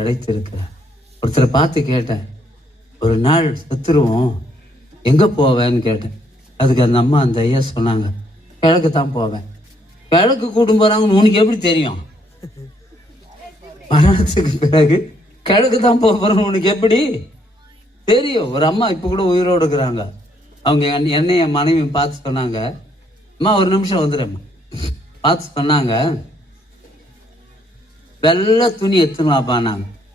அழைத்திருக்கிறார். ஒருத்தரை பார்த்து கேட்டேன், ஒரு நாள் செத்துருவோம், எங்க போவேன்னு கேட்டேன். அதுக்கு அந்த அம்மா, அந்த ஐயா சொன்னாங்க, கிழக்கு தான் போவேன். கிழக்கு கூட்டும் போறாங்கன்னு உனக்கு எப்படி தெரியும்? மரணத்துக்கு பிறகு கிழக்கு தான் போறோம் உனக்கு எப்படி தெரியும்? ஒரு அம்மா இப்ப கூட உயிரோடு இருக்கிறாங்க. அவங்க என்னை என் மனைவி பார்த்து சொன்னாங்க, அம்மா ஒரு நிமிஷம் வந்துடுறேம்மா. பார்த்து சொன்னாங்க, வெள்ளை துணி எடுத்துன்னு வாப்பா.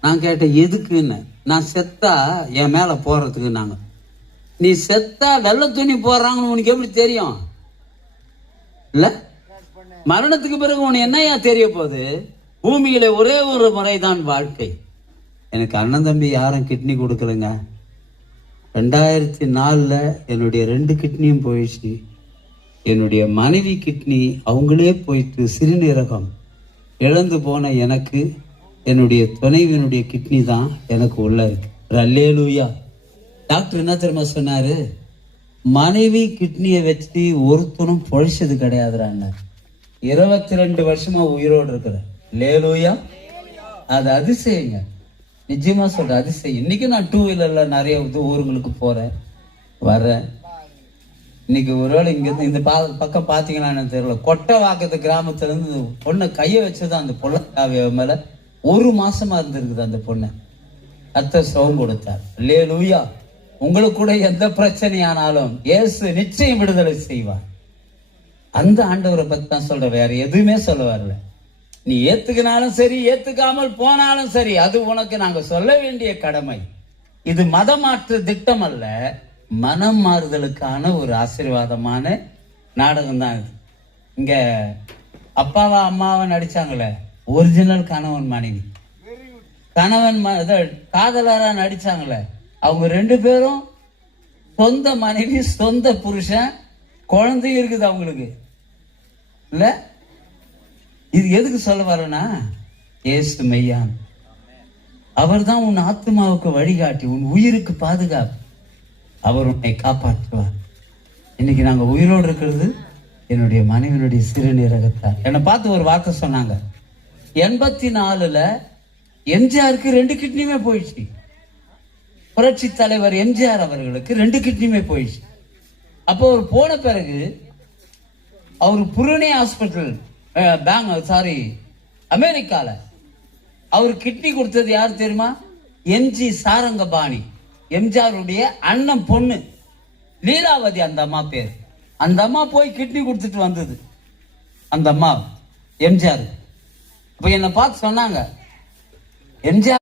நான் கேட்டேன் எதுக்குன்னு. நான் செத்தா என் மேல போறதுக்கு. நாங்க நீ செத்தா வெள்ளை துணி போடுறாங்கன்னு உனக்கு எப்படி தெரியும்? இல்ல, மரணத்துக்கு பிறகு உனக்கு என்னையா தெரிய போகுது? பூமியில ஒரே ஒரு முறைதான் வாழ்க்கை. எனக்கு அண்ணன் தம்பி யாரும் கிட்னி கொடுக்கலங்க. 2004 என்னுடைய 2 கிட்னியும் போயிடுச்சு. என்னுடைய மனைவி கிட்னி அவங்களே போயிட்டு சிறுநீரகம் இழந்து போன எனக்கு என்னுடைய துணைவினுடைய கிட்னி தான் எனக்கு உள்ள இருக்கு. அல்லேலூயா. டாக்டர் என்ன தெரியுமா சொன்னாரு? மனைவி கிட்னியை வச்சு ஒருத்தனும் பொழைச்சது கிடையாதுறாங்க. 22 வருஷமா உயிரோடு இருக்கிற. லேலூயா. அது அதிசயங்க, நிச்சயமா சொல்ற அதிசயம். இன்னைக்கு நான் 2 வீலர்ல நிறைய ஊர்களுக்கு போறேன் வர்றேன். இன்னைக்கு ஒருவேளை இங்க இருந்து இந்த பக்கம் பாத்தீங்கன்னா தெரியல, கொட்டவாக்கத்து கிராமத்துல இருந்து பொண்ணை கைய வச்சதான் அந்த பொள்ளக்காவிய மேல 1 மாசமா இருந்திருக்குது. அந்த பொண்ணை கர்த்தர் சுகம் கொடுத்தார். அல்லேலூயா. உங்களுக்கு கூட எந்த பிரச்சனையானாலும் இயேசு நிச்சயம் விடுதலை செய்வார். அந்த ஆண்டவரை பத்தி தான் சொல்ற, வேற எதுவுமே சொல்ல வரல. நீ ஏத்துக்கினாலும் சரி, ஏத்துக்காமல் போனாலும் சரி, அது உனக்கு நாங்க சொல்ல வேண்டிய கடமை. இது மதமாற்று திட்டம் அல்ல, மனம் மாறுதலுக்கான ஒரு ஆசீர்வாதமான நாடகம் தான் இது. இங்க அப்பாவா அம்மாவா நடிச்சாங்களே, ஒரிஜினல் கணவன் மனைவி, கணவன் காதலரா நடிச்சாங்களே, அவங்க 2 பேரும் சொந்த மனைவி, சொந்த புருஷன், குழந்தையும் இருக்குது அவங்களுக்கு. இல்ல, இது எதுக்கு சொல்ல வரேன்னா, இயேசு மெய்யான். அவர் தான் உன் ஆத்மாவுக்கு வழிகாட்டி, உன் உயிருக்கு பாதுகாப்பு. அவர் உன்னை காப்பாற்றுவார். இன்னைக்கு நாங்க உயிரோடு இருக்கிறது என்னுடைய மனைவியினுடைய சிறுநீரகத்தார். என்னை பார்த்து ஒரு வார்த்தை சொன்னாங்க, 84 எம்ஜிஆருக்கு 2 கிட்னியுமே போயிடுச்சு. புரட்சி தலைவர் எம்ஜிஆர் அவர்களுக்கு 2 கிட்னியுமே போயிடுச்சு. அப்போ அவர் போன பிறகு அவர் புருனே ஹாஸ்பிட்டல் அமெரிக்கால அவர் கிட்னி கொடுத்தது யாரு தெரியுமா? எம்ஜி சாரங்கபாணி, எம்ஜிஆருடைய அண்ணன் பொண்ணு லீலாவதி, அந்த அம்மா பேர். அந்த அம்மா போய் கிட்னி கொடுத்துட்டு வந்தது அந்த அம்மா எம்ஜிஆர். இப்ப என்ன பார்த்து சொன்னாங்க, எம்ஜிஆர்